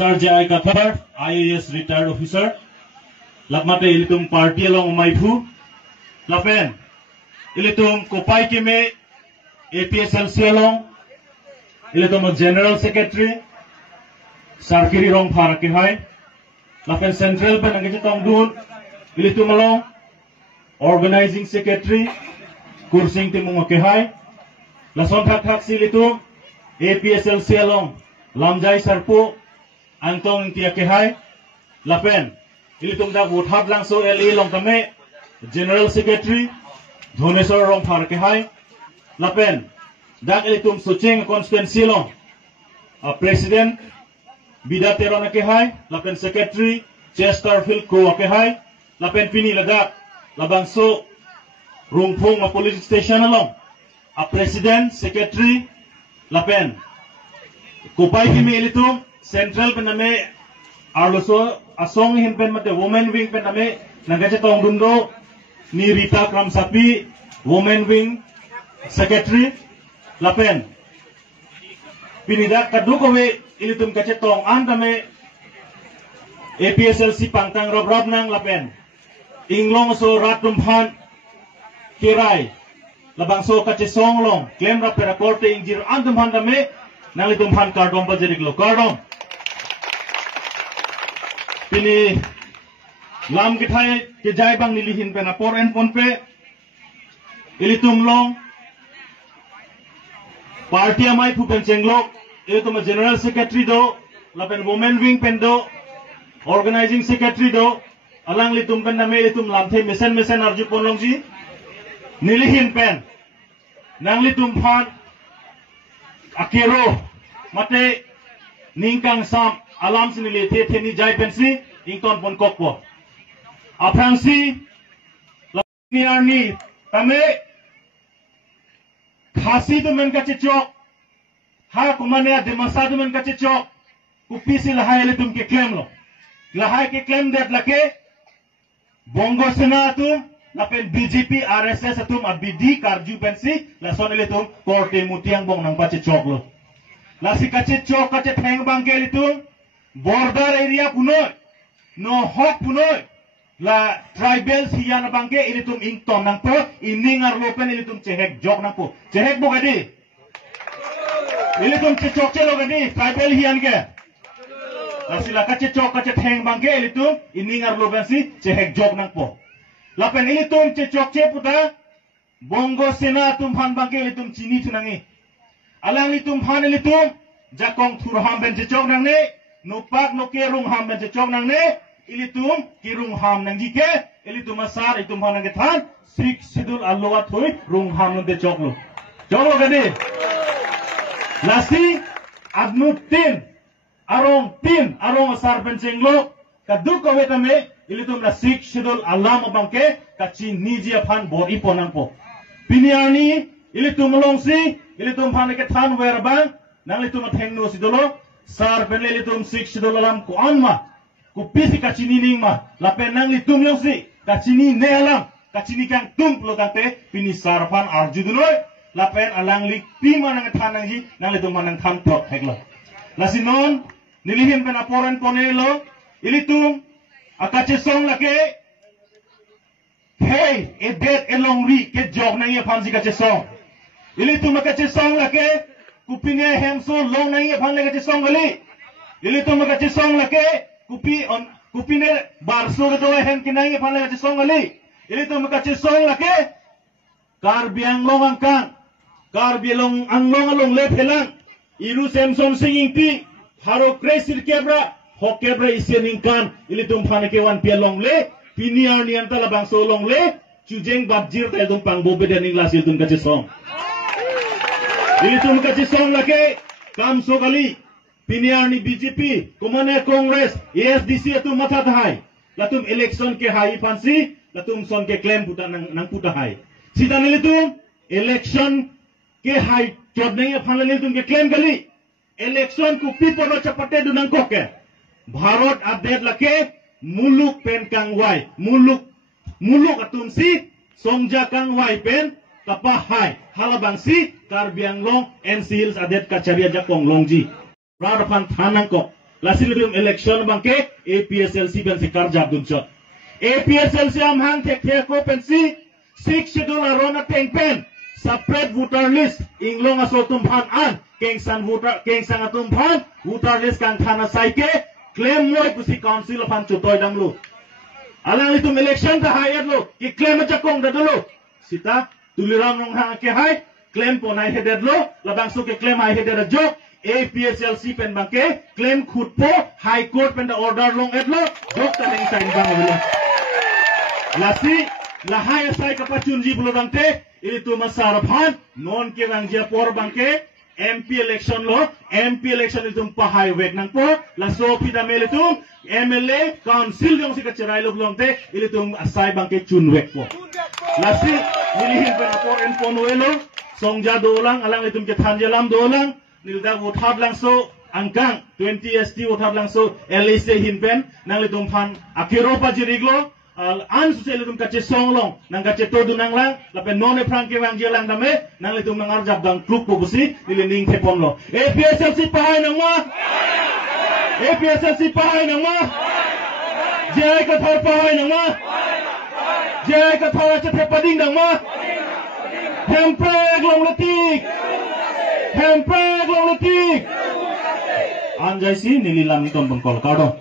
Sarjai Kathar, IAS retired officer. Lakmate ilitum party along Maipu. Lapen ilitum Kopai Kime, APSLC along. Ilitum General Secretary. Sarkiri Rong Parakihai. Lapen Central Pen Angitong Dun. Ilitum along. Organizing Secretary. Kursing Timung Okehai. Lason Thak Silitum. APSLC along. Lamjai Sarpo. Antong Tiakehai. Lapen ilitum dak wuthap langso LE long tame General Secretary Dhoneswar Rong Parakehai. Lapen dak ilitum Suching Constituency long President Bida Teron Akehai. Lapen Secretary Chesterfield Crow Akehai. Lapen pini ladak labangso Rungphung Police Station along President Secretary. Lapen Kopai Kime ilitum Central pename Arloso Asong Himpen mate Women Wing pename Nagache Tong Dundo Ni Rita Kramsapi Women Wing Secretary. Lapen Pinida Kadukowe ilitum kache tong antame APSLC Pangtang Rob nang lapen Inglong so Ratumpan Kirai Labang so kache songlong Claim rap perakorte injir antumpan dame Nalitum han kardom pajerik lo kardom Pini lam kitai ke jai bang nilihin pena por en pon pe ilitum long party amai pu pen chenglok ilitum General Secretary do lapen Women Wing pen do Organizing Secretary do alang litum pen name ilitum lam the mesen arju pon long ji nilihin pen nang litum phan akiro mate ningkang sam alam sinili the ni jai pensi ington pon kokpo aprangsi ni arni tame khasi to men ka chechok ha kumane de masa to men ka chechok upisi lahai le tum ke claim lo lahai ke claim det lake bongo sena tum lapen BJP RSS atum abidi karju pensi la sonele tum korte mutiang bong nang pa chechok lo la si ka chechok ka che theng bang ke litum border area punoy no hok punoy la tribal siya na bangke ilitum ington nang po iningar lopen ilitum cehek jok nang po cehek bo gadi ilitum cecok celo gadi tribal hiyan ke la sila ka cecok ka cetheng bangke ilitum iningar lopen si cehek jok nang po lapen ilitum cecok ce puta bongo sena tum phan bangke ilitum chini tunangi alang ilitum phan ilitum jakong thurham ben cecok nang ne nupak no kerung ham ben cecok nang ne ilitum kirung ham nang jike ilitum asar itum ham nang gethan sik sidul allowa thoi rung ham nang de choklo choklo gadi lasi adnu tin arong asar benchenglo kaduk ko betame ilitum la sik sidul allam bangke kachi niji phan bor iponang po piniani ilitum longsi ilitum phan ke than werbang nang ilitum thengno sidolo sar ben ilitum sik sidul alam ko anma kupisi kacini ning ma lapen nang litum yang si kacini ne alam kacini kang tum plo kate pini sarpan arjudunoi lapen alang lik pima nang thanang ji nang litum manang tham plot heklo lasinon nilihim pen aporan ponelo ilitum akache song lake hey e det elong ri ke jog nang ye phansi kache song ilitum akache song lake kupine hemso long nang ye phan le kache song gali ilitum akache song lake kupi ne barso do hen kinai phale ka song ali ili to maka song lake kar biang long angkang kar biang anglong le phelang iru samsung singing ti haro kresil kebra ho kebra isening kan ili tum phane ke wan pialong le piniar ni antala bang solong le chujeng babjir ta dum pang bobe dening lasil tun ka song ili tum ka song lake kam so gali Piniarni BJP, kumane Congress, ASDC atum mata thai. Latum election ke hai fansi, latum son ke claim puta nang puta hai. Sida nilitum election ke hai chod nahi phanle nilitum ke claim gali. Election ku pipono chapate du nang koke. Bharat update lake muluk pen kangwai, muluk atum si songja kangwai pen kapahai. Halabang si karbiang long and seals adet kacharia jakong longji. Radapan thanang ko Lasi litum election bangke APSLC ben sikar jab duncho. APSLC am hang tek ko pensi 6 schedule arona tengpen separate voter list inglong asotum phan an kengsan atum phan voter list kang thana saike claim moi pusi council phan chutoi damlu. Alang litum election ta hayat lo ki claim chakong dadalo. Sita tuliram rong hang ke hai claim ponai headed lo labang su ke claim hai headed jok APSLC pen bangke claim khut po high court pen order long edlo jok ta neng sign bang lo lasi lahai sai kapachun ji bulo bangte ini tu masar phan non ke rang dia por bangke MP election lo MP election itu pahai wek nang po la so pida mele tu MLA council yang sika cerai lo long te ini tu asai bangke chun wek po lasi milihin pen por en pono elo songja dolang alang itu ke than jalam dolang nilda votat langso angkang 20 ST votat langso LAC hinpen nang litum phan akiro pa jiriglo an su litum kache songlong nang kache todu nang lang lapen none prangke wang jelang dame nang litum nangar jab dang kluk pobusi nilining thepon lo APSLC pahai nang ma APSLC pahai nang ma jai ka thar pahai nang ma jai ka thar che thepading nang ma hempreg long letik hempreg long letik anjai si nililang itom bengkol kau dong.